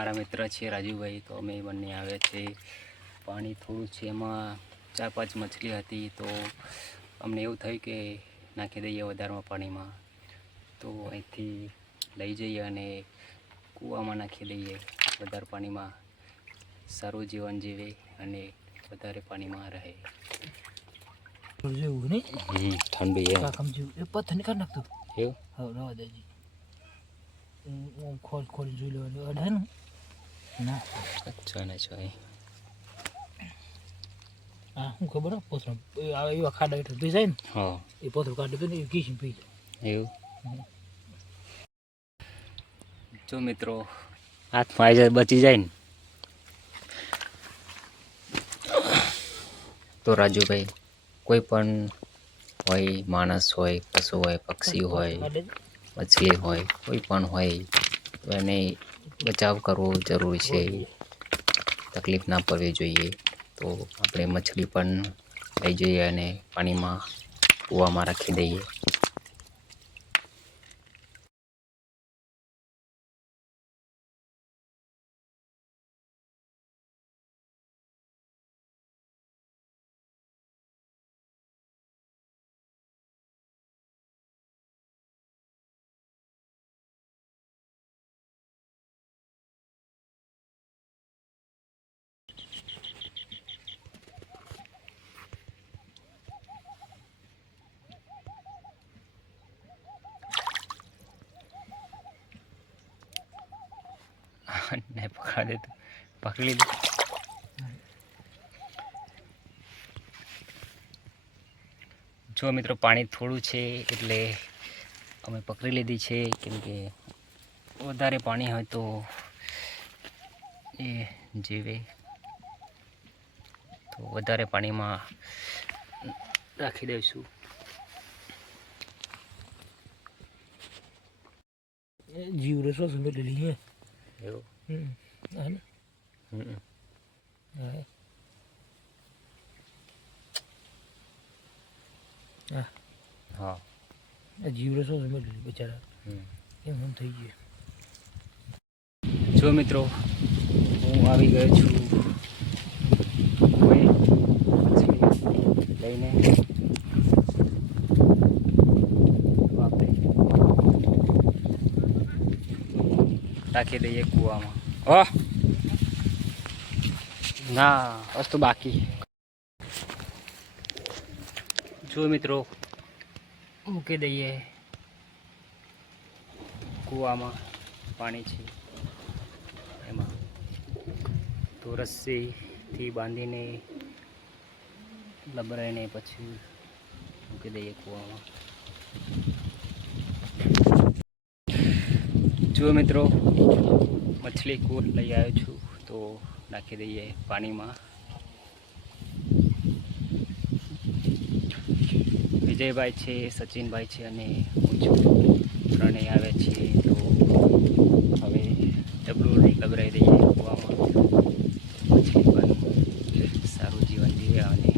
મારા મિત્ર છે રાજુભાઈ, તો અમે બંને આવ્યા છે. પાણી થોડું છે, એમાં 4-5 મછલી હતી, તો અમને એવું થયું કે નાખી દઈએ વધારમાં પાણીમાં. તો અહીંથી લઈ જઈએ અને કૂવામાં નાખી દઈએ. વધારે પાણીમાં સારું જીવન જીવે અને વધારે પાણીમાં રહે. ઠંડુ એ પથ્થર નીકળ નાખતો એવું રવા દેજી. ખોલ જોઈ લેવાનું અડે ને ના. અચ્છા ના છો હા હું ખબર હે પોથરો એવા ખાડા હેઠળ પી જાય ને. હા એ પોથરો કાઢી ને ઘીસી પી જાય એવું. જો મિત્રો હાથમાં આવી જાય બચી જાય ને તો રાજુભાઈ કોઈ પણ હોય, માણસ હોય, પશુ હોય, પક્ષી હોય, મછલી હોય, કોઈ પણ હોય તો એને બચાવ કરવો જરૂરી છે. તકલીફ ના પડવી જોઈએ. તો આપણે મછલી પણ લઈ જઈએ અને પાણીમાં કૂવામાં રાખી દઈએ. ને પકડા દે તો પકડી લીધું. જો મિત્રો પાણી થોડું છે એટલે અમે પકડી લીધી છે, કેમ કે વધારે પાણી હોય તો એ જીવે. તો વધારે પાણીમાં રાખી દઈશું. જીવ રસો સમજ લઈએ એવું હા ને હા હા જીવ રસો સમજ લે બિચારા એમ એમ થઈ ગયું. જો મિત્રો હું આવી ગયો છું લઈને. આપણે રાખી દઈએ કૂવામાં. ના વસ્તુ બાકી. જો મિત્રો મૂકી દઈએ કૂવામાં. પાણી છે એમાં તો રસ્સીથી બાંધીને લબરાઈને પછી મૂકી દઈએ કૂવામાં. જો મિત્રો મછલી કૂર લઈ આવ્યો છું, તો નાખી દઈએ પાણીમાં. વિજયભાઈ છે, સચિનભાઈ છે અને હું છું, ત્રણેય આવ્યા છીએ. તો હવે ડબલું લબરાઈ દઈએ કૂવામાં. મછલી પણ સારું જીવન જીવે અને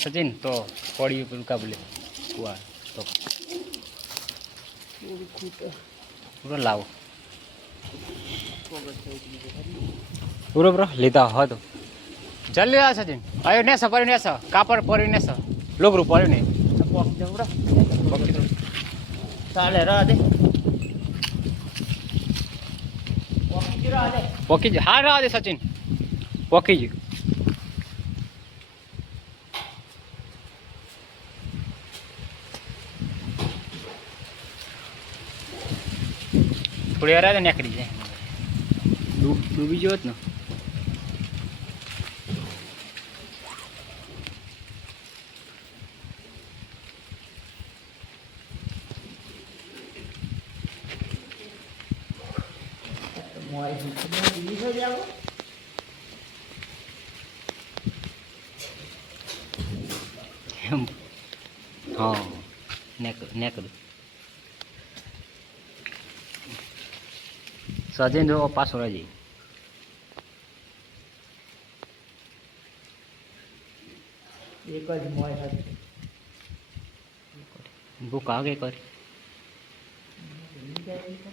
સચિન તો પડી પેલું કાબલે કુવા તો પૂરો લાવો પૂરો પૂરો લીધા હો તો જલ્દી આ સચિન આવ્યો ને સપારી ને કાપડ પડી ને લોબરું પડ્યું ને ચાલે રા દે પોકી જ હા રાહ દે સચિન પોકી જ. થોડી વાર આવે નીકળી જાય. ડૂબી ગયો જ ને. એમ હા નેકર સજેન્દ્ર પાછો રહી એક જ મોય હતી ભૂખ આગે કર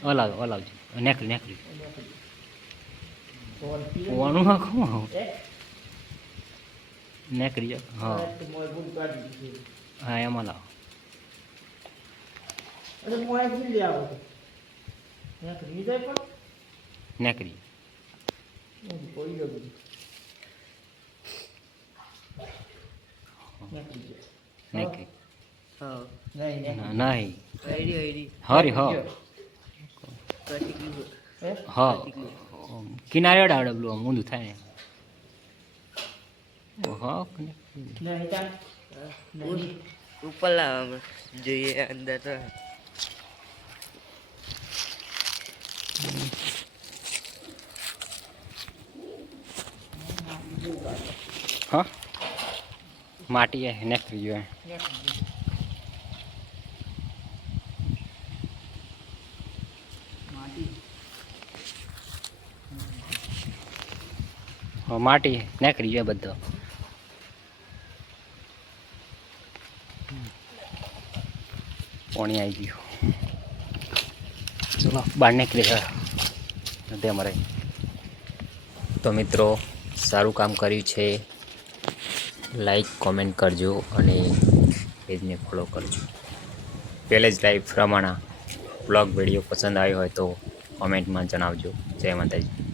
ઓલાવજો નેકરી ઓનું નાખું નેકરી જાઓ. હા મોય બુલ કાઢી દીધી હા એમાં લાવો અરે મોય બુલ લે આવો એક રીજાય પણ નેકરી હું કોઈ ગયો બધું નેકરી હા નહીં નહીં નહીં આઈડી હરી હા હા કિનારે આવડે પેલું આમ ઊંધું થાય ને હા નહીં ચાલ ઉપર લાવવા જોઈએ અંદર તો હા માટી એ નેકરી જોઈએ હા માટી નેકરી જોઈએ બધો પાણી આવી ગયું ચલો બહાર નીકળી નથી અમારે તો મિત્રો સારું કામ કર્યું છે લાઈક કોમેન્ટ કરજો અને પેજને ફોલો કરજો પહેલે જ લાઈવ પ્રમાણે બ્લોગ વિડીયો પસંદ આવ્યો હોય તો કોમેન્ટમાં જણાવજો જય માતાજી.